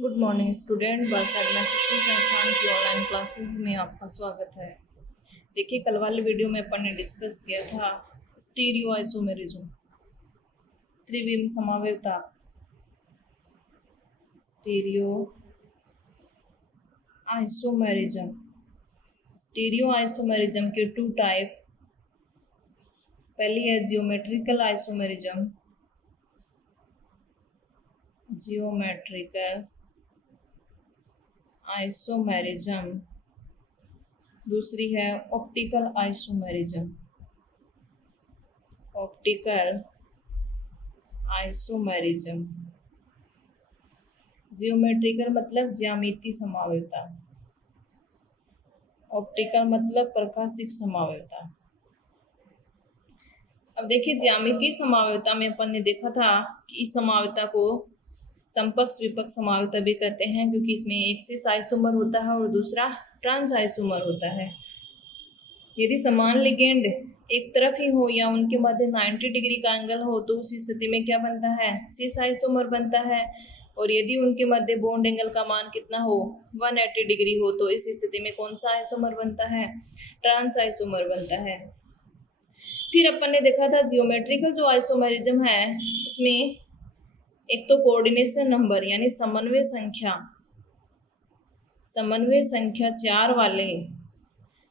Good morning student, बाल साधना शिक्षण संस्थान की ऑनलाइन क्लासेस में आपका स्वागत है। देखिए, कल वाले वीडियो में अपन ने डिस्कस किया था स्टीरियो आइसोमेरिज्म, त्रिविम समावयवता। स्टीरियो आइसोमेरिज्म, स्टीरियो आइसोमेरिज्म के टू टाइप। पहली है जियोमेट्रिकल आइसोमेरिज्म, जियोमेट्रिकल आइसोमेरिज्म। दूसरी है optical isomerism, optical isomerism. Geometrical मतलब ज्यामितीय समावयवता, ऑप्टिकल मतलब प्रकाशिक समावयवता। अब देखिए, ज्यामितीय समावयवता में अपन ने देखा था कि इस समावयवता को समपक्ष विपक्ष समावयवता भी कहते हैं, क्योंकि इसमें एक सिस आइसोमर होता है और दूसरा ट्रांस आइसोमर होता है। यदि समान लिगेंड एक तरफ ही हो या उनके मध्य 90 डिग्री का एंगल हो तो उस स्थिति में क्या बनता है? सिस आइसोमर बनता है। और यदि उनके मध्य बॉन्ड एंगल का मान कितना हो, 180 डिग्री हो, तो इस स्थिति में कौन सा आइसोमर बनता है? ट्रांस आइसोमर बनता है। फिर अपन ने देखा था जियोमेट्रिकल जो आइसोमेरिज्म है उसमें एक तो कोऑर्डिनेशन नंबर यानी समन्वय संख्या 4 वाले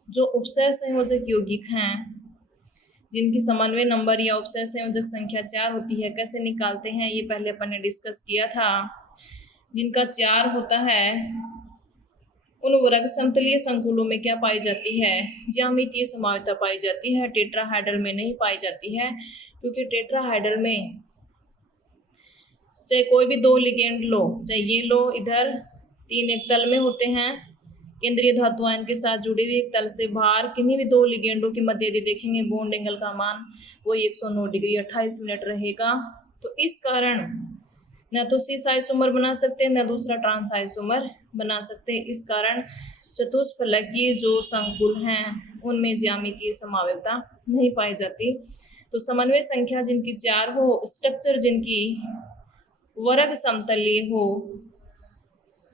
जो उपसय संयोजक यौगिक हैं, जिनकी समन्वय नंबर या उपसय संयोजक संख्या 4 होती है, कैसे निकालते हैं ये पहले अपन ने डिस्कस किया था। जिनका 4 होता है उन वर्ग समतलीय संकुलों में क्या पाई जाती है? ज्यामितीय समावयवता पाई जाती है। टेट्राहाइड्रल में नहीं पाई जाती है, क्योंकि टेट्राहाइड्रल में चाहे कोई भी दो लिगेंड लो, चाहे ये लो, इधर 3 एक तल में होते हैं, केंद्रीय धातु आयन के साथ जुड़ी हुई, एक तल से बाहर किन्हीं भी दो लिगेंडों के मध्य यदि देखेंगे बॉन्ड एंगल का मान वो 109 डिग्री 28 मिनट रहेगा। तो इस कारण न तो सिस आइसोमर बना सकते हैं, न दूसरा ट्रांस आइसोमर बना सकते हैं। इस कारण चतुष्फलकीय जो संकुल हैं उनमें ज्यामितीय समावयवता नहीं पाई जाती। तो समन्वय संख्या जिनकी 4 हो, स्ट्रक्चर जिनकी वर्ग समतलीय हो,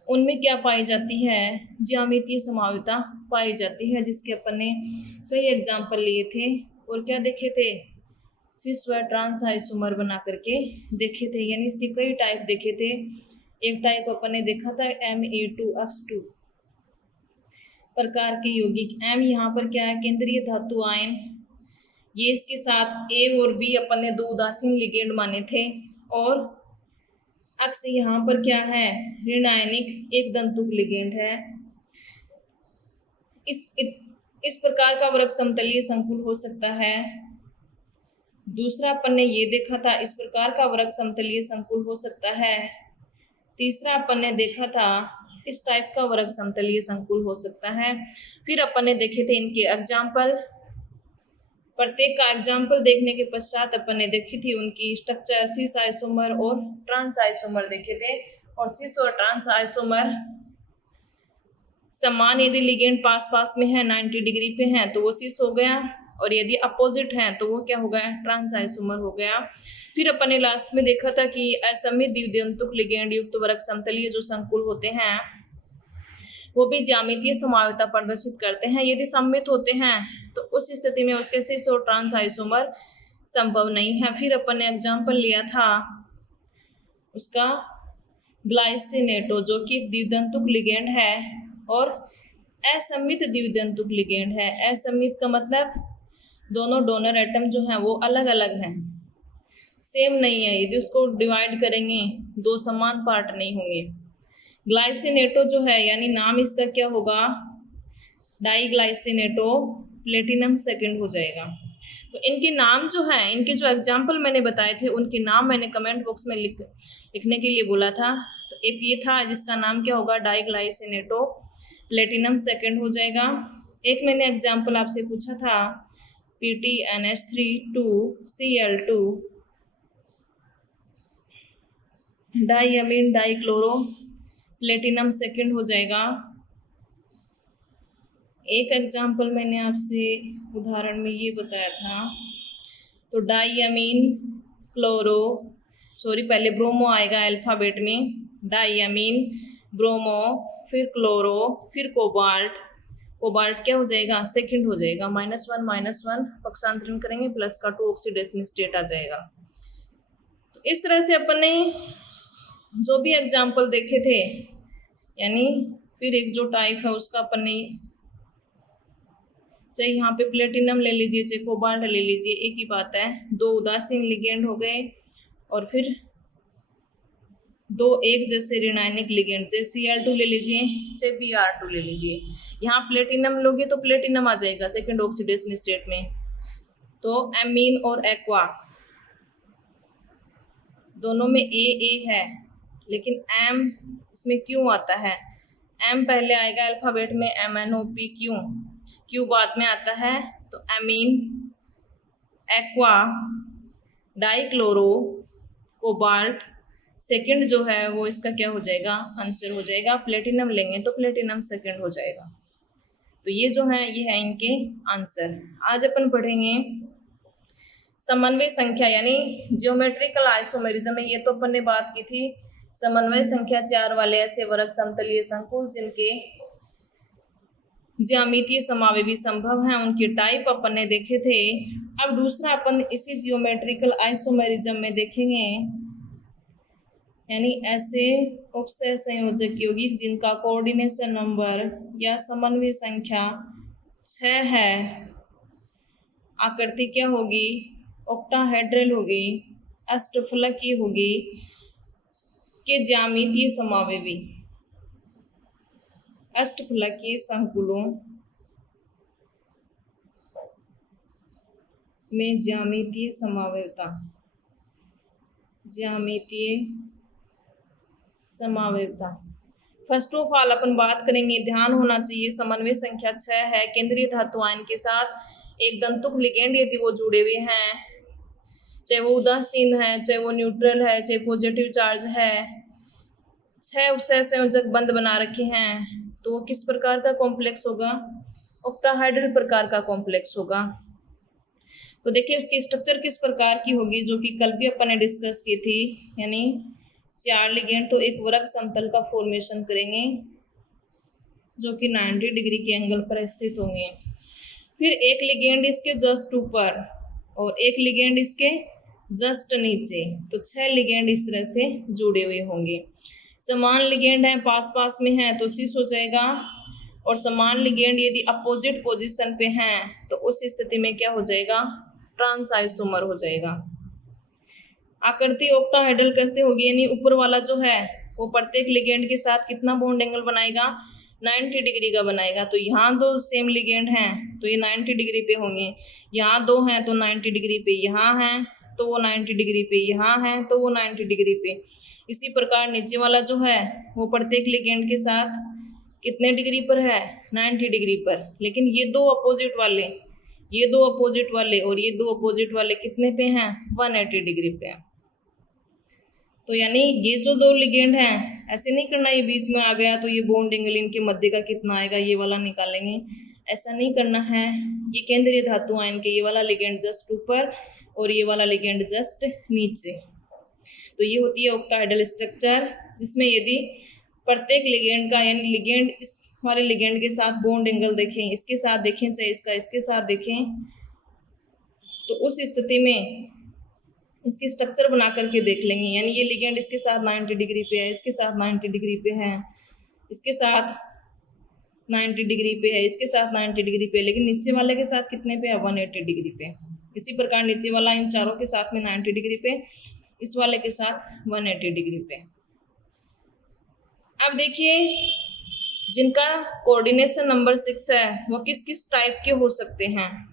उनमें क्या पाई जाती है? ज्यामितीय समावयवता पाई जाती है, जिसके अपन ने कई एग्जाम्पल लिए थे और क्या देखे थे? सिस व ट्रांस आइसोमर बना करके देखे थे, यानी इसके कई टाइप देखे थे। एक टाइप अपन ने देखा था Me2X2 प्रकार के यौगिक। M यहाँ पर क्या है? केंद्रीय धातु आयन। ये इसके साथ A और B अपन ने दो उदासीन लिगेंड माने थे, और अक्स यहाँ पर क्या है? ऋण आयनिक एक दंतुक लिगेंड है। इस प्रकार का वर्ग समतलीय संकुल हो सकता है। दूसरा अपन ने ये देखा था, इस प्रकार का वर्ग समतलीय संकुल हो सकता है। तीसरा अपन ने देखा था, इस टाइप का वर्ग समतलीय संकुल हो सकता है। फिर अपन ने देखे थे इनके एग्जाम्पल। प्रत्येक का एग्जाम्पल देखने के पश्चात अपन ने देखी थी उनकी स्ट्रक्चर, सिस आइसोमर और ट्रांस आइसोमर देखे थे। और सिस और ट्रांस आइसोमर समान यदि लिगेंड पास पास में है, 90 डिग्री पे हैं, तो वो सिस हो गया, और यदि अपोजिट हैं तो वो क्या हो गया? ट्रांस आइसोमर हो गया। फिर अपन ने लास्ट में देखा था कि असममित द्विदंतुक लिगेंड युक्त वर्ग समतलीय जो संकुल होते हैं वो भी ज्यामितीय समावयवता प्रदर्शित करते हैं। यदि सममित होते हैं तो उस स्थिति में उसके सिस और ट्रांस आइसोमर संभव नहीं है। फिर अपन ने एग्जाम्पल लिया था उसका ग्लाइसिनेटो, जो कि एक द्विदंतुक लिगेंड है और असममित द्विदंतुक लिगेंड है। असममित का मतलब दोनों डोनर एटम जो हैं वो अलग अलग हैं, सेम नहीं है। यदि उसको डिवाइड करेंगे दो समान पार्ट नहीं होंगे। ग्लाइसिनेटो जो है, यानी नाम इसका क्या होगा? डाइग्लाइसिनेटो प्लेटिनम सेकंड हो जाएगा। तो इनके नाम जो हैं, इनके जो एग्जाम्पल मैंने बताए थे उनके नाम मैंने कमेंट बॉक्स में लिखने के लिए बोला था। तो एक ये था जिसका नाम क्या होगा? डाइग्लाइसिनेटो प्लेटिनम सेकंड हो जाएगा। एक मैंने एग्जाम्पल आपसे पूछा था PTNH3 2Cl2 डाइअमीन dichloro platinum second हो जाएगा। एक एग्जाम्पल मैंने आपसे उदाहरण में ये बताया था, तो डाइअमीन क्लोरो, पहले ब्रोमो आएगा अल्फाबेट में, डाइअमीन, ब्रोमो, फिर क्लोरो, फिर कोबाल्ट। कोबाल्ट क्या हो जाएगा, सेकंड हो जाएगा, -1 पक्षांतरण करेंगे, प्लस का 2 ऑक्सीडेशन स्टेट आ जाएगा। तो इस तरह से अपन ने जो भी एग्जाम्पल देखे थे, यानी फिर एक जो टाइप है उसका अपन ने, चाहे यहाँ पे प्लेटिनम ले लीजिए चाहे कोबाल्ट ले लीजिए, एक ही बात है, दो उदासीन लिगेंड हो गए और फिर दो एक जैसे ऋणायनिक लिगेंड, चाहे Cl2 ले लीजिए चाहे Br2 ले लीजिए। यहाँ प्लेटिनम लोगे तो प्लेटिनम आ जाएगा सेकंड ऑक्सीडेशन स्टेट में। तो एमीन और एक्वा दोनों में ए है, लेकिन एम इसमें क्यों आता है, एम पहले आएगा अल्फाबेट में, MnOP, क्यू बाद में आता है। तो amine, aqua, dichloro, cobalt, second जो है वो इसका क्या हो जाएगा, आंसर हो जाएगा। प्लेटिनम लेंगे तो प्लेटिनम सेकंड हो जाएगा। तो ये जो है ये है इनके आंसर। आज अपन पढ़ेंगे समन्वय संख्या यानी जियोमेट्रिकल आइसोमेरिज्म में। ये तो अपन ने बात की थी समन्वय संख्या 4 वाले ऐसे वर्ग समतलीय संकुल जिनके ज्यामितीय समावेवी संभव हैं, उनके टाइप अपन ने देखे थे। अब दूसरा अपन इसी जियोमेट्रिकल आइसोमेरिज्म में देखेंगे, यानी ऐसे उपसय संयोजक यौगिक जिनका कोऑर्डिनेशन नंबर या समन्वय संख्या 6 है, आकृति क्या होगी, ऑक्टाहेड्रल होगी, अष्टफलकीय होगी, के ज्यामितीय समावेवी अष्टफलकीय संकुलों में ज्यामितीय समावेवता, फर्स्ट ऑफ ऑल अपन बात करेंगे, ध्यान होना चाहिए समन्वय संख्या 6 है, केंद्रीय धातु आयन के साथ एक दंतुक लिगेंड यदि वो जुड़े हुए हैं, चाहे वो उदासीन है चाहे वो न्यूट्रल है चाहे पॉजिटिव चार्ज है, 6 उपसय संयोजक बंद बना रखे हैं, तो वो किस प्रकार का कॉम्प्लेक्स होगा, ऑक्टाहाइड्रल प्रकार का कॉम्प्लेक्स होगा। तो देखिए उसकी स्ट्रक्चर किस प्रकार की होगी, जो कि कल भी अपन ने डिस्कस की थी, यानी 4 लिगेंड तो एक वर्ग समतल का फॉर्मेशन करेंगे जो कि 90 डिग्री के एंगल पर स्थित होंगे। फिर एक लिगेंड इसके जस्ट ऊपर और एक लिगेंड इसके जस्ट नीचे, तो 6 लिगेंड इस तरह से जुड़े हुए होंगे। समान लिगेंड है, पास पास में है तो सिस हो जाएगा, और समान लिगेंड यदि अपोजिट पोजीशन पे हैं तो उस स्थिति में क्या हो जाएगा, ट्रांस आइसोमर हो जाएगा। आकृति ऑक्टाहेड्रल कैसे होगी, यानी ऊपर वाला जो है वो प्रत्येक लिगेंड के साथ कितना बॉन्ड एंगल बनाएगा, 90 डिग्री का बनाएगा। तो यहाँ दो सेम लिगेंड हैं तो ये 90 डिग्री पे होंगे, यहाँ दो हैं तो 90 डिग्री पे, यहाँ हैं तो वो 90 डिग्री पे, यहाँ हैं तो वो 90 डिग्री पे। इसी प्रकार नीचे वाला जो है वो प्रत्येक लिगेंड के साथ कितने डिग्री पर है, 90 डिग्री पर। लेकिन ये दो अपोजिट वाले और ये दो अपोजिट वाले कितने पे हैं, 180 डिग्री पे। तो यानी ये जो दो लिगेंड हैं, ऐसे नहीं करना ये बीच में आ गया तो ये बॉन्ड एंगल इनके मध्य का कितना आएगा, ये वाला निकालेंगे, ऐसा नहीं करना है। ये केंद्रीय धातु आयन के ये वाला लिगेंड जस्ट ऊपर और ये वाला लिगेंड जस्ट नीचे। तो ये होती है ऑक्टाहेड्रल स्ट्रक्चर, जिसमें यदि प्रत्येक लिगेंड का, यानी लिगेंड इस वाले लिगेंड के साथ बॉन्ड एंगल देखें, इसके साथ देखें चाहे इसका इसके साथ देखें, तो उस स्थिति में इसकी स्ट्रक्चर बना करके देख लेंगे। यानी ये लिगेंड इसके साथ 90 डिग्री पे है, इसके साथ 90 डिग्री पे है, इसके साथ 90 डिग्री पे है, इसके साथ 90 डिग्री पे, लेकिन नीचे वाले के साथ कितने पे है, 180 डिग्री पे। इसी प्रकार नीचे वाला इन चारों के साथ में 90 डिग्री पे, इस वाले के साथ 180 डिग्री पे। अब देखिए जिनका कोऑर्डिनेशन नंबर 6 है वो किस किस टाइप के हो सकते हैं,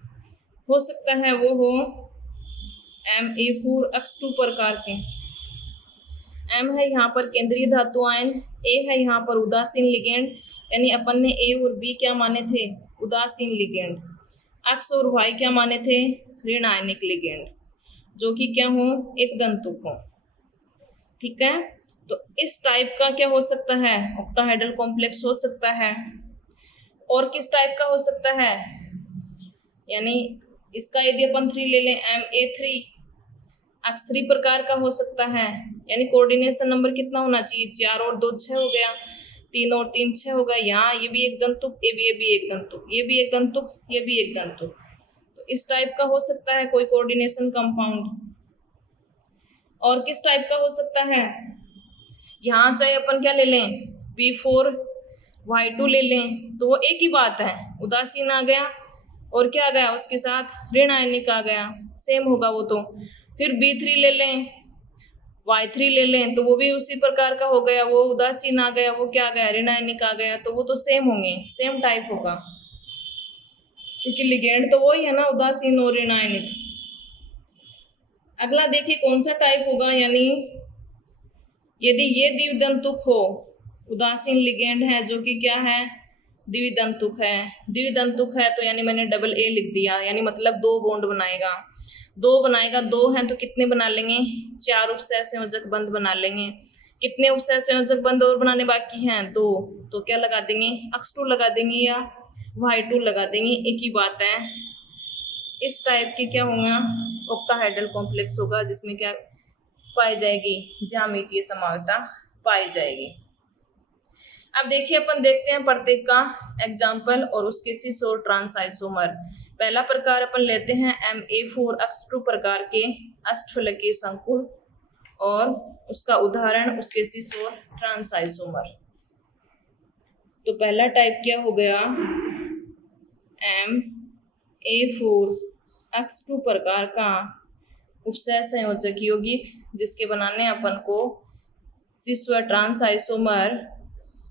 हो सकता है वो हो Ma4 X2 प्रकार के। M है यहाँ पर केंद्रीय धातु आयन, A है यहाँ पर उदासीन लिगेंड, यानी अपन ने A और B क्या माने थे, उदासीन लिगेंड। X और Y क्या माने थे, ऋण आयनिक लिगेंड, जो कि क्या हो, एक दंतुक हो। ठीक है, तो इस टाइप का क्या हो सकता है, ऑक्टाहेड्रल कॉम्प्लेक्स हो सकता है। और किस टाइप का हो सकता है, यानी इसका यदि अपन 3 ले लें, Ma3 X3 प्रकार का हो सकता है। यानी कोऑर्डिनेशन नंबर कितना होना चाहिए, 4 और 2 6 हो गया, 3 और 3 6 हो गया। यहाँ ये भी एक दंतुक, ये भी एक दंतुक, ये भी एक दंतुक, ये भी एक दंतुक। तो इस टाइप का हो सकता है कोई कोऑर्डिनेशन कंपाउंड। और किस टाइप का हो सकता है, यहाँ चाहे अपन क्या ले लें, P4Y2 ले लें, तो वो एक ही बात है, उदासीन आ गया और क्या आ गया उसके साथ, ऋण आयनिक आ गया, सेम होगा वो तो। फिर B3 ले लें, Y3 ले लें, तो वो भी उसी प्रकार का हो गया, वो उदासीन आ गया, वो क्या आ गया, ऋण आयनिक आ गया, तो वो तो सेम होंगे, सेम टाइप होगा, क्योंकि लिगेंड तो वही है ना, उदासीन और ऋण आयनिक। अगला देखिए कौन सा टाइप होगा, यानी यदि ये द्विदंतुक हो, उदासीन लिगेंड है जो कि क्या है, द्विदंतुक है। द्विदंतुक है तो यानी मैंने डबल ए लिख दिया, यानी मतलब 2 बॉन्ड बनाएगा, 2 बनाएगा, 2 हैं तो कितने बना लेंगे, 4 उपसय संयोजक बंध बना लेंगे। कितने उपसय संयोजक बंध और बनाने बाकी हैं, 2, तो क्या लगा देंगे, X2 लगा देंगे या Y2 लगा देंगे, एक ही बात है। इस टाइप के क्या होगा, ऑक्टाहेड्रल कॉम्प्लेक्स होगा, जिसमें क्या पाई जाएगी, ज्यामितीय समानता पाई जाएगी। अब देखिए अपन देखते हैं प्रत्येक का एग्जाम्पल और उसके सिस और ट्रांस आइसोमर। पहला प्रकार अपन लेते हैं Ma4X2 प्रकार के अष्टफलकीय संकुल और उसका उदाहरण उसके सिस और ट्रांस आइसोमर। तो पहला टाइप क्या हो गया, Ma4X2 प्रकार का उपसय संयोजक यौगिक, जिसके बनाने अपन को सिस व ट्रांस आइसोमर।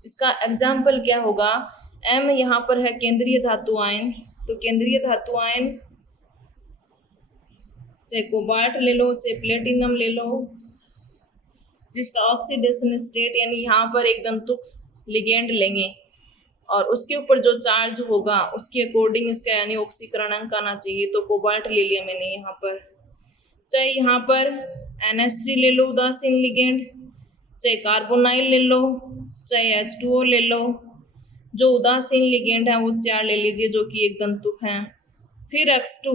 इसका एग्जाम्पल क्या होगा, M यहाँ पर है केंद्रीय धातु आयन, तो केंद्रीय धातु आयन चाहे कोबाल्ट ले लो चाहे प्लेटिनम ले लो, जिसका ऑक्सीडेशन स्टेट यानी यहाँ पर एक दंतुक लिगेंड लेंगे और उसके ऊपर जो चार्ज होगा उसके अकॉर्डिंग इसका यानी ऑक्सीकरण अंक आना चाहिए, तो कोबाल्ट ले लिया मैंने यहाँ पर। चाहे यहाँ पर NH3 ले लो उदासीन लिगेंड, चाहे कार्बोनाइल ले लो, चाहे H2O ले लो, जो उदासीन लिगेंड है वो 4 ले लीजिए जो कि एक दंतुक हैं। फिर X2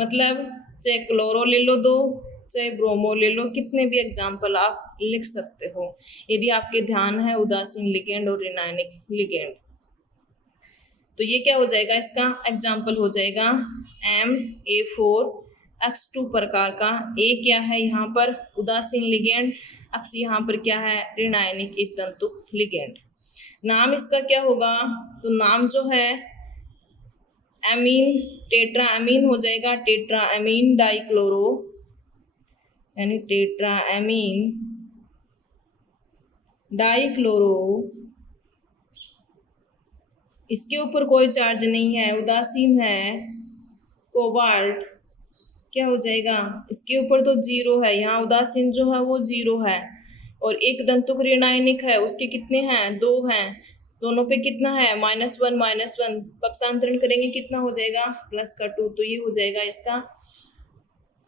मतलब चाहे क्लोरो ले लो 2, चाहे ब्रोमो ले लो, कितने भी एग्जाम्पल आप लिख सकते हो यदि आपके ध्यान है उदासीन लिगेंड और ऋणायनिक लिगेंड। तो ये क्या हो जाएगा, इसका एग्जाम्पल हो जाएगा Ma4X2 प्रकार का। A क्या है यहाँ पर, उदासीन लिगेंड, X यहाँ पर क्या है, ऋणायनिक एक दंतुक लिगेंड। नाम इसका क्या होगा, तो नाम जो है एमीन, टेट्रा एमीन हो जाएगा, टेट्रा एमीन डाइक्लोरो, यानी टेट्रा एमीन डाइक्लोरो। इसके ऊपर कोई चार्ज नहीं है, उदासीन है, कोबाल्ट क्या हो जाएगा, इसके ऊपर तो 0 है, यहाँ उदासीन जो है वो 0 है, और एक दंतुक ऋणायनिक है, उसके कितने हैं, 2 हैं, दोनों पे कितना है, -1 पक्षांतरण करेंगे कितना हो जाएगा, +2, तो ये हो जाएगा इसका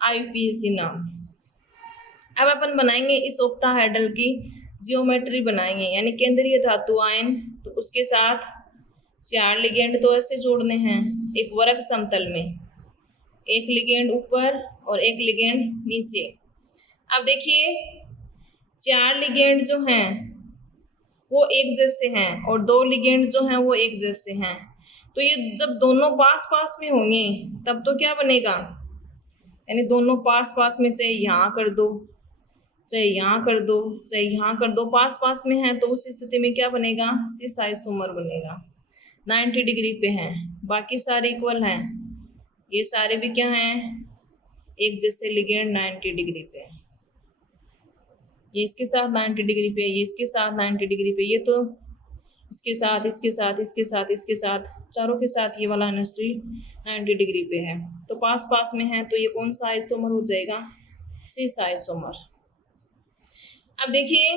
IUPAC नाम। अब अपन बनाएंगे इस ऑक्टाहेड्रल की जियोमेट्री बनाएंगे, यानी केंद्रीय धातु आयन, तो उसके साथ 4 लिगेंड तो ऐसे जोड़ने हैं एक वर्ग समतल में, एक लिगेंड ऊपर और एक लिगेंड नीचे। अब देखिए 4 लिगेंड जो हैं वो एक जैसे हैं और 2 लिगेंड जो हैं वो एक जैसे हैं, तो ये जब दोनों पास पास में होंगे तब तो क्या बनेगा, यानी दोनों पास पास में, चाहे यहाँ कर दो चाहे यहाँ कर दो चाहे यहाँ कर दो, पास पास में है, तो उस स्थिति में क्या बनेगा, सिस आइसोमर बनेगा, 90 डिग्री पे हैं, बाकी सारे इक्वल हैं, ये सारे भी क्या हैं, एक जैसे लिगेंड 90 डिग्री पे, ये इसके साथ 90 डिग्री पे, ये इसके साथ 90 डिग्री पे, ये तो इसके साथ इसके साथ इसके साथ इसके साथ चारों के साथ ये वाला NH3 90 डिग्री पे है, तो पास पास में है, तो ये कौन सा आइसोमर हो जाएगा, सिस आइसोमर। अब देखिए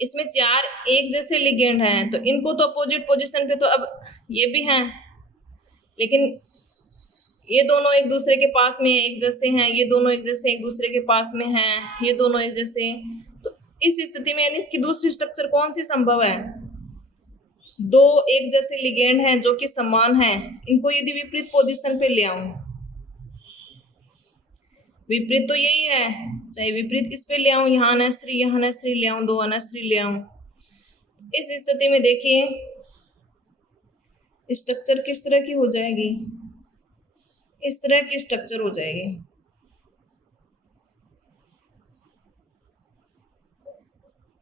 इसमें 4 एक जैसे लिगेंड हैं, तो इनको तो अपोजिट पोजीशन पे तो अब ये भी हैं, लेकिन ये दोनों एक दूसरे के पास में एक जैसे हैं, ये दोनों एक जैसे एक दूसरे के पास में हैं, ये दोनों एक जैसे, तो इस स्थिति में यानी इसकी दूसरी स्ट्रक्चर कौन सी संभव है, 2 एक जैसे लिगेंड हैं जो कि समान हैं, इनको यदि विपरीत पोजीशन पे ले आऊं विपरीत तो यही है, चाहे विपरीत किस पे ले आऊं, यहाँ NH3 यहाँ NH3 ले आऊं, 2 NH3 ले आऊं। इस स्थिति में देखिए स्ट्रक्चर किस तरह की हो जाएगी, इस तरह की स्ट्रक्चर हो जाएगी।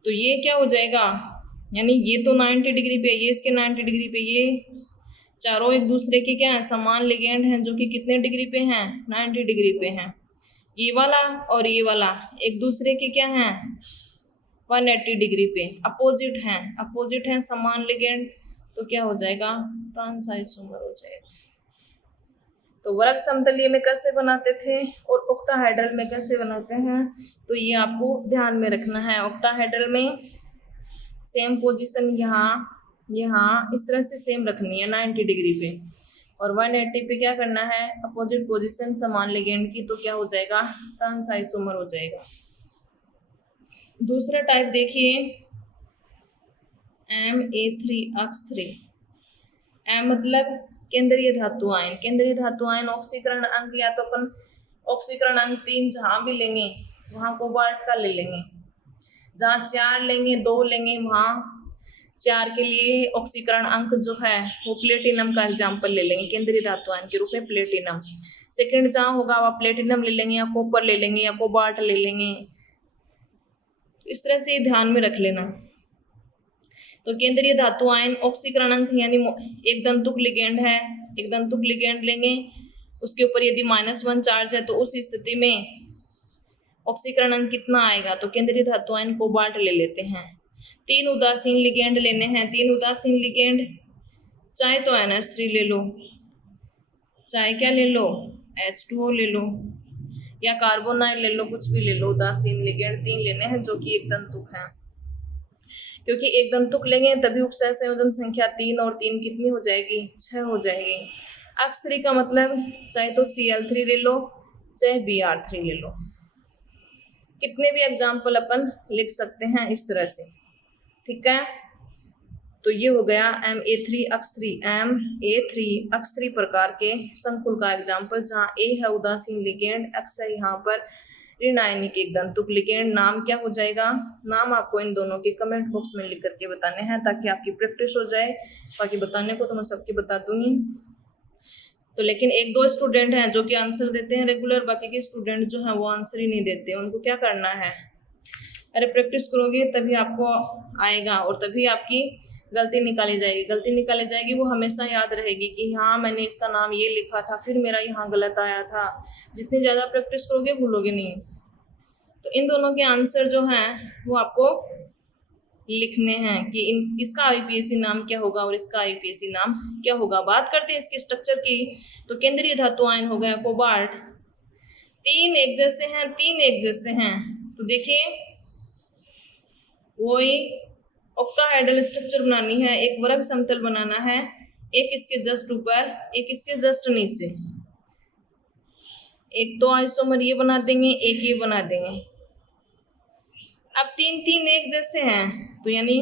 तो ये क्या हो जाएगा, यानी ये तो 90 डिग्री पे, ये इसके 90 डिग्री पे, ये चारों एक दूसरे के क्या है, समान लिगेंड हैं, जो कि कितने डिग्री पे हैं, 90 डिग्री पे हैं। ये वाला और ये वाला एक दूसरे के क्या हैं, 180 डिग्री पे अपोजिट हैं समान लिगेंड। तो क्या हो जाएगा, ट्रांस आइसोमर हो जाएगा। तो वर्ग समतलीय में कैसे बनाते थे और ऑक्टाहेड्रल में कैसे बनाते हैं, तो ये आपको ध्यान में रखना है। ऑक्टाहेड्रल में सेम पोजीशन यहाँ इस तरह से सेम रखनी है 90 डिग्री पे, और 180 पे क्या करना है, अपोजिट पोजीशन समान लिगेंड की। तो क्या हो जाएगा, ट्रांस आइसोमर हो जाएगा। दूसरा टाइप देखिए Ma3H3। M मतलब केंद्रीय धातु आयन। केंद्रीय धातु आयन ऑक्सीकरण अंक, या तो अपन ऑक्सीकरण अंक 3 जहाँ भी लेंगे वहाँ कोबाल्ट का ले लेंगे, जहाँ 4 लेंगे 2 लेंगे वहाँ 4 के लिए ऑक्सीकरण अंक जो है वो प्लेटिनम का एग्जाम्पल ले लेंगे, केंद्रीय धातु आयन के रूप में प्लेटिनम। सेकंड जहाँ होगा वह प्लेटिनम ले लेंगे, या कॉपर ले लेंगे, या कोबाल्ट ले लेंगे। इस तरह से ध्यान में रख लेना। तो केंद्रीय धातु आयन ऑक्सीकरण अंक यानी एक दंतुक लिगेंड है, एक दंतुक लिगेंड लेंगे, उसके ऊपर यदि -1 चार्ज है तो उस स्थिति में ऑक्सीकरण अंक कितना आएगा, तो केंद्रीय धातु आयन कोबाल्ट ले लेते हैं। 3 उदासीन लिगेंड लेने हैं। 3 उदासीन लिगेंड चाहे तो NH3 ले लो, चाहे क्या ले लो, H2O ले लो, या कार्बोनाइल ले लो, कुछ भी ले लो। उदासीन लिगेंड 3 लेने हैं जो कि एक दंतुक हैं, क्योंकि एक दंतुक लेंगे तभी उपसय संयोजन संख्या 3 और 3 कितनी हो जाएगी, 6 हो जाएगी। X3 का मतलब चाहे तो Cl3 ले लो, चाहे Br3 ले लो। कितने भी एग्जाम्पल अपन लिख सकते हैं इस तरह से, ठीक है। तो ये हो गया Ma3X3 प्रकार के संकुल का एग्जाम्पल, जहाँ A है उदासीन लिगेंड, X है यहाँ पर ऋण आयनिक एक दंतुक लिगेंड। नाम क्या हो जाएगा, नाम आपको इन दोनों के कमेंट बॉक्स में लिख करके बताने हैं ताकि आपकी प्रैक्टिस हो जाए। बाकी बताने को तो मैं सबकी बता दूंगी। तो लेकिन 1-2 स्टूडेंट हैं जो कि आंसर देते हैं रेगुलर, बाकी के स्टूडेंट जो हैं वो आंसर ही नहीं देते। उनको क्या करना है, अरे प्रैक्टिस करोगे तभी आपको आएगा और तभी आपकी गलती निकाली जाएगी। गलती निकाली जाएगी वो हमेशा याद रहेगी कि हाँ मैंने इसका नाम ये लिखा था, फिर मेरा यहाँ गलत आया था। जितनी ज़्यादा प्रैक्टिस करोगे भूलोगे नहीं। तो इन दोनों के आंसर जो हैं वो आपको लिखने हैं कि इसका IUPAC नाम क्या होगा और इसका IUPAC नाम क्या होगा। बात करते हैं इसके स्ट्रक्चर की। तो केंद्रीय धातु आयन हो गया कोबाल्ट, 3 एक जैसे हैं, 3 एक जैसे हैं। तो देखिए वही ऑक्टाहेड्रल स्ट्रक्चर बनानी है, एक वर्ग समतल बनाना है, एक इसके जस्ट ऊपर एक इसके जस्ट नीचे। एक तो आइसोमर ये बना देंगे, एक ये बना देंगे। अब 3 एक जैसे हैं तो यानी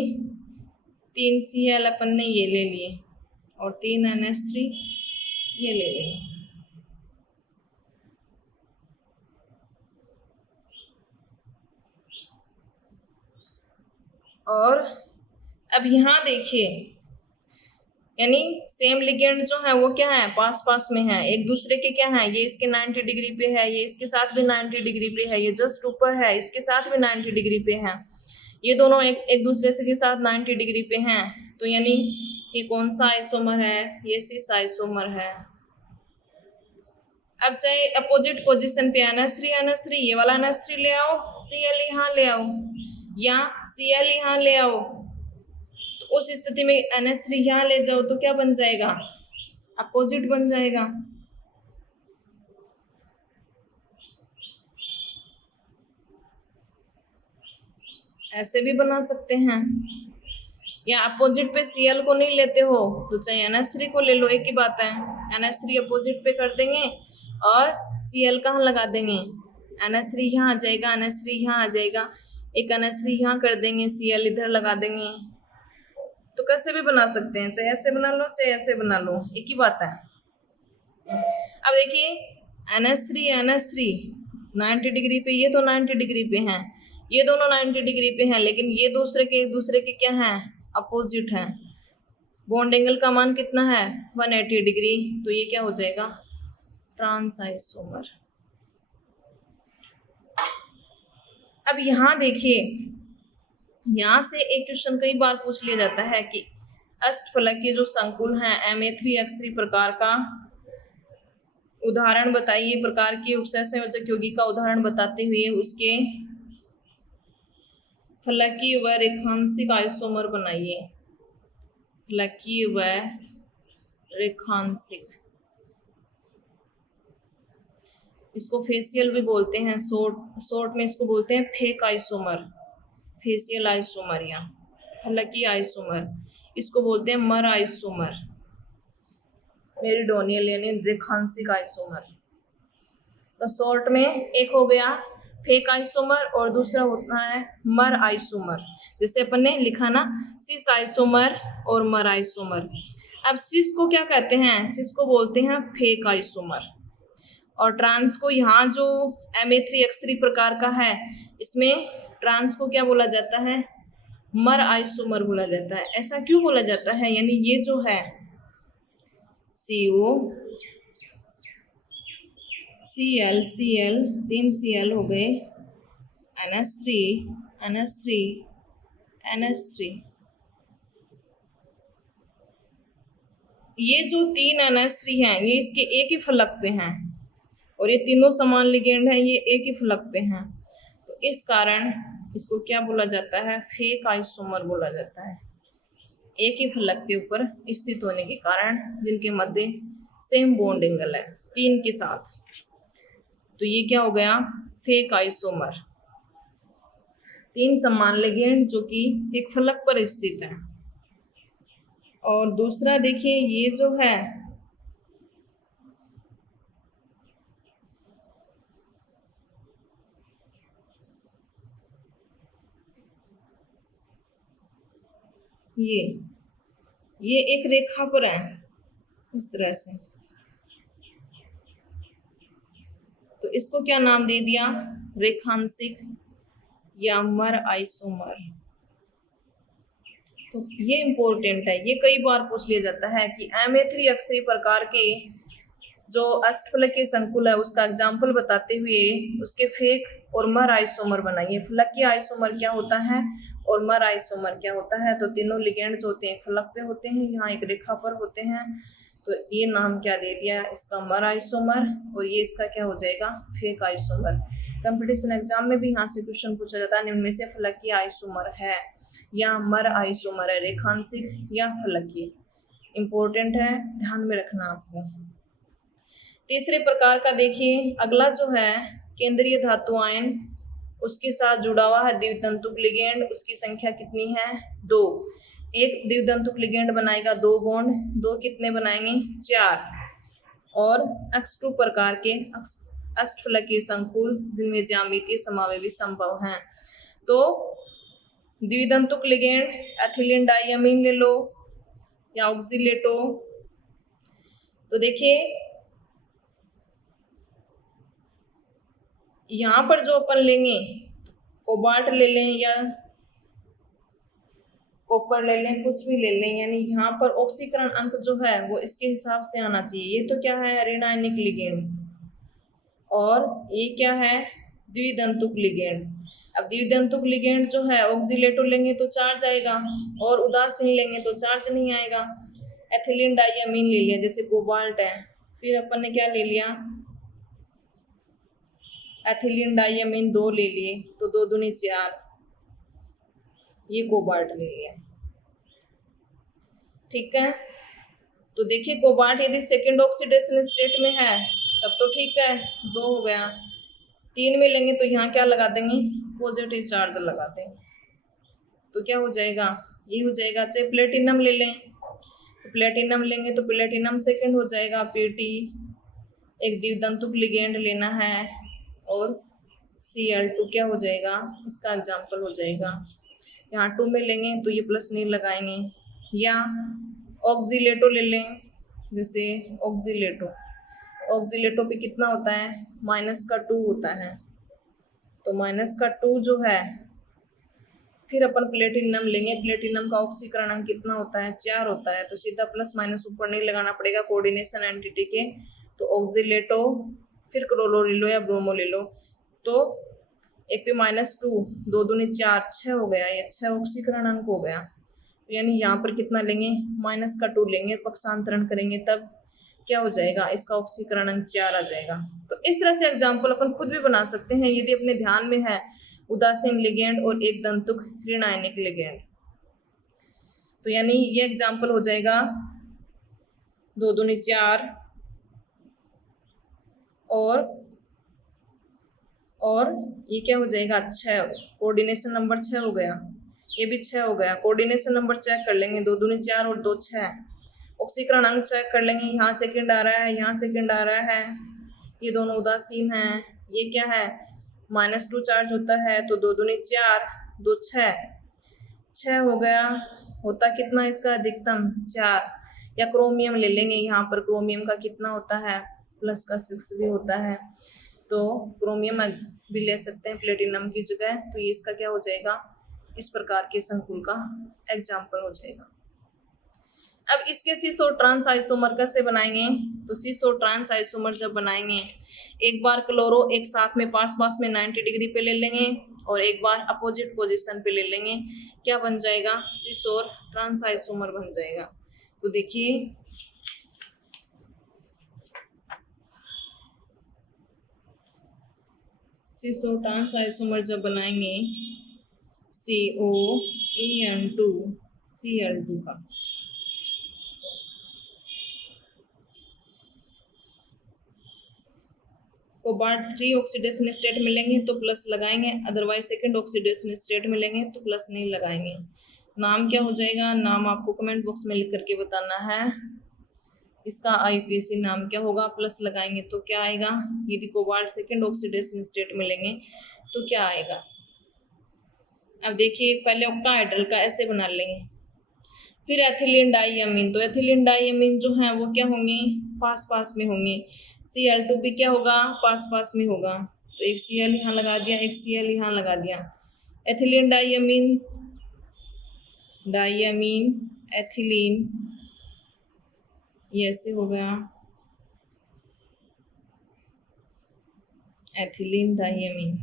3 Cl अपन ने ये ले लिए और 3 NH3 ये ले लिए। और अब यहाँ देखिए यानी सेम लिगेंड जो है वो क्या है, पास पास में है, एक दूसरे के क्या है, ये इसके 90 डिग्री पे है, ये इसके साथ भी 90 डिग्री पे है, ये जस्ट ऊपर है इसके साथ भी 90 डिग्री पे है, ये दोनों एक दूसरे से के साथ 90 डिग्री पे हैं। तो यानी ये कौन सा आइसोमर है, ये सिस आइसोमर है। अब चाहे अपोजिट पोजीशन पे NH3 ये वाला NH3 ले आओ, Cl यहाँ ले आओ, या Cl यहाँ ले आओ, तो उस स्थिति में NH3 यहाँ ले जाओ तो क्या बन जाएगा, अपोजिट बन जाएगा। ऐसे भी बना सकते हैं, या अपोजिट पे Cl को नहीं लेते हो तो चाहे NH3 को ले लो, एक ही बात है। NH3 अपोजिट पे कर देंगे और Cl कहाँ लगा देंगे, NH3 यहाँ आ जाएगा, NH3 यहाँ आ जाएगा, एक NH3 यहाँ कर देंगे, Cl इधर लगा देंगे। तो कैसे भी बना सकते हैं, चाहे ऐसे बना लो चाहे ऐसे बना लो, एक ही बात है। अब देखिए NH3 90 डिग्री पे, ये तो 90 डिग्री पे हैं, ये दोनों 90 डिग्री पे हैं, लेकिन ये एक दूसरे के क्या हैं, अपोजिट हैं। बॉन्ड एंगल का मान कितना है, 180 डिग्री। तो ये क्या हो जाएगा, ट्रांस आइसोमर। अब यहाँ देखिए, यहाँ से एक क्वेश्चन कई बार पूछ लिया जाता है कि अष्टफलकीय जो संकुल हैं Ma3H3 प्रकार का उदाहरण बताइए। प्रकार की उपसय संयोजक यौगिक का उदाहरण बताते हुए उसके फलकीय व रेखांशिक आइसोमर बनाइए। फलकीय व रेखांशिक, इसको फेसियल भी बोलते हैं, शॉर्ट में इसको बोलते हैं फेक आइसोमर, फेसियल आइसोमर या फलकीय आइसोमर, इसको बोलते हैं मर आइसोमर, मेरिडोनियल यानी रेखांशिक आइसोमर। तो शॉर्ट में एक हो गया फेक आइसोमर और दूसरा होता है मर आइसोमर। जैसे अपन ने लिखा ना, सिस आइसोमर और मर आइसोमर। अब सिस को क्या कहते हैं, सिस को बोलते हैं फेक आइसोमर, और ट्रांस को, यहाँ जो Ma3H3 प्रकार का है इसमें ट्रांस को क्या बोला जाता है, मर आइसोमर बोला जाता है। ऐसा क्यों बोला जाता है, यानी ये जो है CO Cl Cl 3 Cl हो गए, NH3 NH3 NH3, ये जो 3 NH3 हैं ये इसके एक ही फलक पे हैं, और ये तीनों समान लिगेंड हैं, ये एक ही फलक पे हैं। तो इस कारण इसको क्या बोला जाता है, फेक आइसोमर बोला जाता है। एक ही फलक के ऊपर स्थित होने के कारण जिनके मध्य सेम बॉन्ड एंगल है 3 के साथ, तो ये क्या हो गया, फेक आइसोमर। 3 समान लिगेंड जो कि एक फलक पर स्थित है। और दूसरा देखिए, ये जो है ये एक रेखा पर है इस तरह से, तो इसको क्या नाम दे दिया, रेखांशिक या मर आइसोमर। तो ये इंपॉर्टेंट है, ये कई बार पूछ लिया जाता है कि Ma3H3 प्रकार के जो अष्टफलकीय संकुल है उसका एग्जाम्पल बताते हुए उसके फेक और मर आइसोमर बनाइए। फलकीय आइसोमर क्या होता है और मर आइसोमर क्या होता है। तो तीनों लिगेंड जो होते हैं फलक पे होते हैं, यहाँ एक रेखा पर होते हैं, तो ये नाम क्या दे दिया इसका, मर आइसोमर, और ये इसका क्या हो जाएगा, फेक आइसोमर। कंपटीशन एग्जाम में भी यहाँ से क्वेश्चन पूछा जाता है, निम्न में से फलकीय आइसोमर है या मर आइसोमर है, रेखांशिक या फलकीय। इंपॉर्टेंट है, ध्यान में रखना आपको। तीसरे प्रकार का देखिए, अगला जो है केंद्रीय धातु आयन, उसके साथ जुड़ा हुआ है द्वितंतुक लिगेंड, उसकी संख्या कितनी है, 2। एक द्वितंतुक लिगेंड बनाएगा 2 बॉन्ड, 2 कितने बनाएंगे, 4। और X2 प्रकार के अष्टफलकीय संकुल जिनमें ज्यामितीय समावेशी संभव हैं। तो द्वितंतुक लिगेंड एथिलीन डाइअमीन ले लो या ऑक्सीलेटो। तो देखिए यहाँ पर जो अपन लेंगे, कोबाल्ट ले लें या कॉपर ले लें, कुछ भी ले लें, यानी यहाँ पर ऑक्सीकरण अंक जो है वो इसके हिसाब से आना चाहिए। ये तो क्या है, ऋण आयनिक लिगेंड, और ये क्या है, द्वितंतुक लिगेंड। अब द्वितंतुक लिगेंड जो है ऑक्सीलेटो लेंगे तो चार्ज आएगा, और उदासीन लेंगे तो चार्ज नहीं आएगा। एथिलीन डाइअमीन ले लिया, जैसे कोबाल्ट है, फिर अपन ने क्या ले लिया, एथिलीन डाइअमीन 2 ले लिए, तो 2 दूनी 4, ये कोबाल्ट ले लिया, ठीक है। तो देखिए कोबाल्ट यदि सेकेंड ऑक्सीडेशन स्टेट में है तब तो ठीक है, 2 हो गया। 3 में लेंगे तो यहाँ क्या लगा देंगे, पॉजिटिव चार्ज लगा देंगे, तो क्या हो जाएगा, ये हो जाएगा। चाहे प्लेटिनम ले लें, तो प्लेटिनम लेंगे तो प्लेटिनम सेकेंड हो जाएगा, Pt। एक द्वितंतुक लिगेंड लेना है, और Cl2 क्या हो जाएगा, इसका एग्जाम्पल हो जाएगा। यहाँ 2 में लेंगे तो ये प्लस नहीं लगाएंगे, या ऑक्सीलेटो ले लें, जैसे ऑक्सीलेटो, ऑक्सीलेटो पे कितना होता है, -2 होता है। तो -2 जो है, फिर अपन प्लेटिनम लेंगे, प्लेटिनम का ऑक्सीकरण अंक कितना होता है, 4 होता है। तो सीधा प्लस माइनस ऊपर नहीं लगाना पड़ेगा कोऑर्डिनेशन एंटिटी के। तो ऑक्सीलेटो, फिर क्लोरो ले लो या ब्रोमो ले लो। तो एक पे -2, 2 दूनी 4, 6 हो गया, ये 6 ऑक्सीकरण अंक हो गया। तो यानी यहाँ पर कितना लेंगे, -2 लेंगे, पक्षांतरण करेंगे तब क्या हो जाएगा, इसका ऑक्सीकरण अंक 4 आ जाएगा। तो इस तरह से एग्जाम्पल अपन खुद भी बना सकते हैं यदि अपने ध्यान में है उदासीन लिगेंड और एक दंतुक ऋण आयनिक लिगेंड। तो यानी ये एग्जाम्पल हो जाएगा 2 दूनी 4 और ये क्या हो जाएगा, 6, कोऑर्डिनेशन नंबर 6 हो गया, ये भी 6 हो गया। कोऑर्डिनेशन नंबर चेक कर लेंगे, 2 दूनी 4 और 2 6। ऑक्सीकरण अंक चेक कर लेंगे, यहाँ सेकंड आ रहा है, यहाँ सेकंड आ रहा है, ये दोनों उदासीन हैं। ये क्या है, -2 चार्ज होता है, तो 2 दूनी 4, 2 6 हो गया। होता कितना इसका अधिकतम, 4। या क्रोमियम ले लेंगे, यहाँ पर क्रोमियम का कितना होता है, प्लस का 6 भी होता है। तो क्रोमियम भी ले सकते हैं प्लेटिनम की जगह। तो ये इसका क्या हो जाएगा, इस प्रकार के संकुल का एग्जाम्पल हो जाएगा। अब इसके सीसो ट्रांस आइसोमर कैसे बनाएंगे, तो सीसो ट्रांस आइसोमर जब बनाएंगे, एक बार क्लोरो एक साथ में पास में 90 डिग्री पे ले लेंगे और एक बार अपोजिट पोजीशन पे ले लेंगे, क्या बन जाएगा, सीसो ट्रांस आइसोमर बन जाएगा। तो देखिए सीसो ट्रांस आइसोमर जब बनाएंगे COEN2Cl2 का, कोबाल्ट 3 ऑक्सीडेशन स्टेट मिलेंगे तो प्लस लगाएंगे, अदरवाइज सेकंड ऑक्सीडेशन स्टेट मिलेंगे तो प्लस नहीं लगाएंगे। नाम क्या हो जाएगा, नाम आपको कमेंट बॉक्स में लिख करके बताना है। इसका IUPAC नाम क्या होगा, प्लस लगाएंगे तो क्या आएगा, यदि कोबाल्ट सेकंड ऑक्सीडेशन स्टेट मिलेंगे तो क्या आएगा। अब देखिए पहले ऑक्टाहाइड्रल का ऐसे बना लेंगे, फिर एथिलीन डाइअमीन। तो एथिलीन डाइअमीन जो है वो क्या होंगे, पास में होंगे। Cl2 भी क्या होगा, पास में होगा। तो एक Cl यहाँ लगा दिया, एक Cl यहाँ लगा दिया। एथिलीन डाइअमीन एथिलीन, ये ऐसे हो गया, एथिलीन डाइअमीन।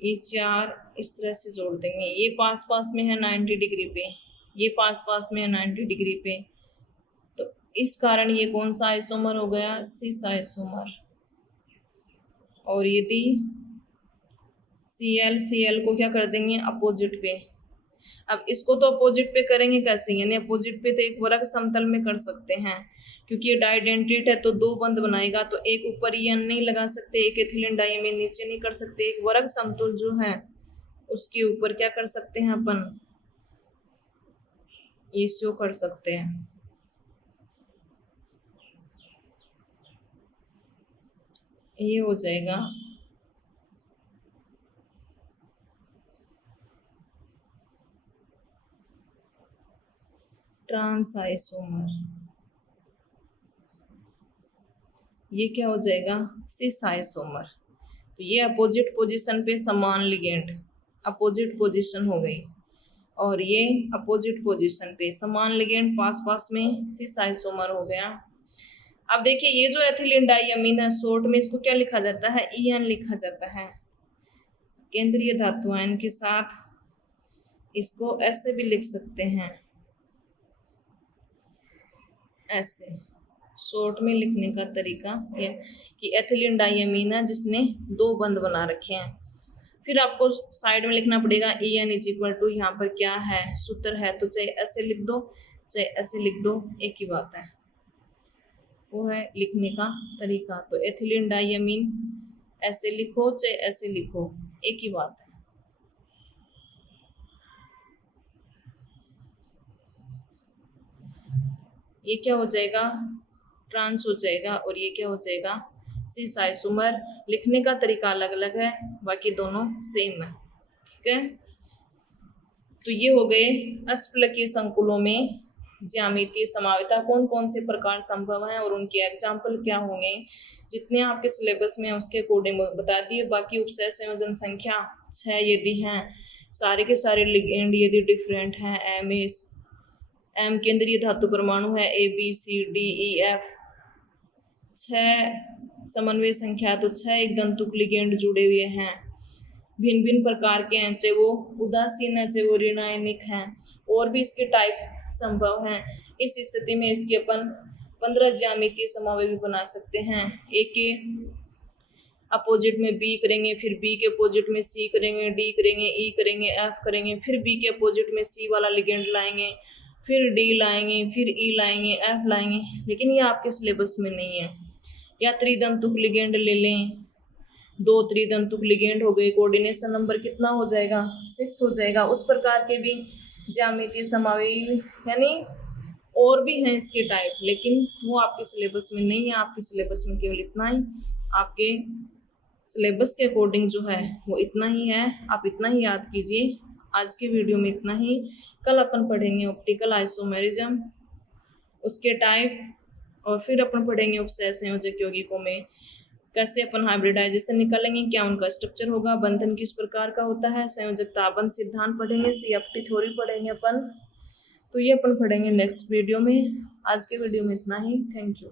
ये 4 इस तरह से जोड़ देंगे, ये पास में है 90 डिग्री पे, ये पास में है 90 डिग्री पे। तो इस कारण ये कौन सा आइसोमर हो गया, सिस आइसोमर। और यदि Cl को क्या कर देंगे, अपोजिट पे। अब इसको तो अपोजिट पे करेंगे कैसे, यानी अपोजिट पे तो एक वर्ग समतल में कर सकते हैं, क्योंकि ये डाइडेंटेट है तो 2 बंद बनाएगा, तो एक ऊपर EN नहीं लगा सकते, एक एथिलीन डाइअमीन नीचे नहीं कर सकते। एक वर्ग समतुल जो है उसके ऊपर क्या कर सकते हैं अपन, ये शो कर सकते हैं। ये हो जाएगा ट्रांस आइसोमर, ये क्या हो जाएगा, सिस आइसोमर। तो ये अपोजिट पोजीशन पे समान लिगेंड, अपोजिट पोजीशन हो गई, और ये अपोजिट पोजीशन पे समान लिगेंड पास में सिस आइसोमर हो गया। अब देखिए ये जो एथिलीन डाइअमीन है, शॉर्ट में इसको क्या लिखा जाता है, EN लिखा जाता है। केंद्रीय धातु आयन के साथ इसको ऐसे भी लिख सकते हैं, ऐसे शॉर्ट में लिखने का तरीका है कि एथिलीन डाइअमीन है जिसने 2 बंद बना रखे हैं। फिर आपको साइड में लिखना पड़ेगा EN = यहाँ पर क्या है, सूत्र है, तो चाहे ऐसे लिख दो चाहे ऐसे लिख दो, एक ही बात है, वो है लिखने का तरीका। तो एथिलीन डाइअमीन ऐसे लिखो चाहे ऐसे लिखो, एक ही बात है। ये क्या हो जाएगा, ट्रांस हो जाएगा, और ये क्या हो जाएगा, सिस आइसोमर। लिखने का तरीका अलग अलग है, बाकी दोनों सेम है, ठीक है। तो ये हो गए अष्टफलकीय संकुलों में ज्यामितीय समावेता कौन कौन से प्रकार संभव हैं और उनके एग्जाम्पल क्या होंगे, जितने आपके सिलेबस में उसके अकॉर्डिंग बता दिए। बाकी उपसय संयोजन संख्या 6 यदि हैं, सारे के सारे लिगेंड यदि डिफरेंट हैं, एम केंद्रीय धातु परमाणु है, ABCDEF, 6 समन्वय संख्या तो 6 एक दंतुक लिगेंड जुड़े हुए हैं, भिन्न भिन्न प्रकार के हैं, चाहे वो उदासीन है चाहे वो ऋणायनिक हैं, और भी इसके टाइप संभव हैं। इस स्थिति में इसके अपन 15 ज्यामितीय समन्वय भी बना सकते हैं। ए के अपोजिट में बी करेंगे, फिर बी के अपोजिट में सी करेंगे, डी करेंगे, ई करेंगे, एफ करेंगे, फिर बी के अपोजिट में सी वाला लिगेंड लाएंगे, फिर डी लाएंगे, फिर ई लाएंगे, एफ लाएंगे। लेकिन ये आपके सिलेबस में नहीं है। या त्रिदंतुक लिगेंड ले लें, 2 त्रिदंतुक लिगेंड हो गए, कोऑर्डिनेशन नंबर कितना हो जाएगा, 6 हो जाएगा। उस प्रकार के भी ज्यामितीय समावेश यानी और भी हैं इसके टाइप, लेकिन वो आपके सिलेबस में नहीं है। आपके सिलेबस में केवल इतना ही, आपके सिलेबस के अकॉर्डिंग जो है वो इतना ही है, आप इतना ही याद कीजिए। आज के वीडियो में इतना ही। कल अपन पढ़ेंगे ऑप्टिकल आइसोमेरिज्म, उसके टाइप, और फिर अपन पढ़ेंगे उपसय संयोजक यौगिकों में कैसे अपन हाइब्रिडाइजेशन निकालेंगे, क्या उनका स्ट्रक्चर होगा, बंधन किस प्रकार का होता है, संयोजकता आबंध सिद्धांत पढ़ेंगे, CFT थ्योरी पढ़ेंगे अपन। तो ये अपन पढ़ेंगे नेक्स्ट वीडियो में। आज के वीडियो में इतना ही। Thank you.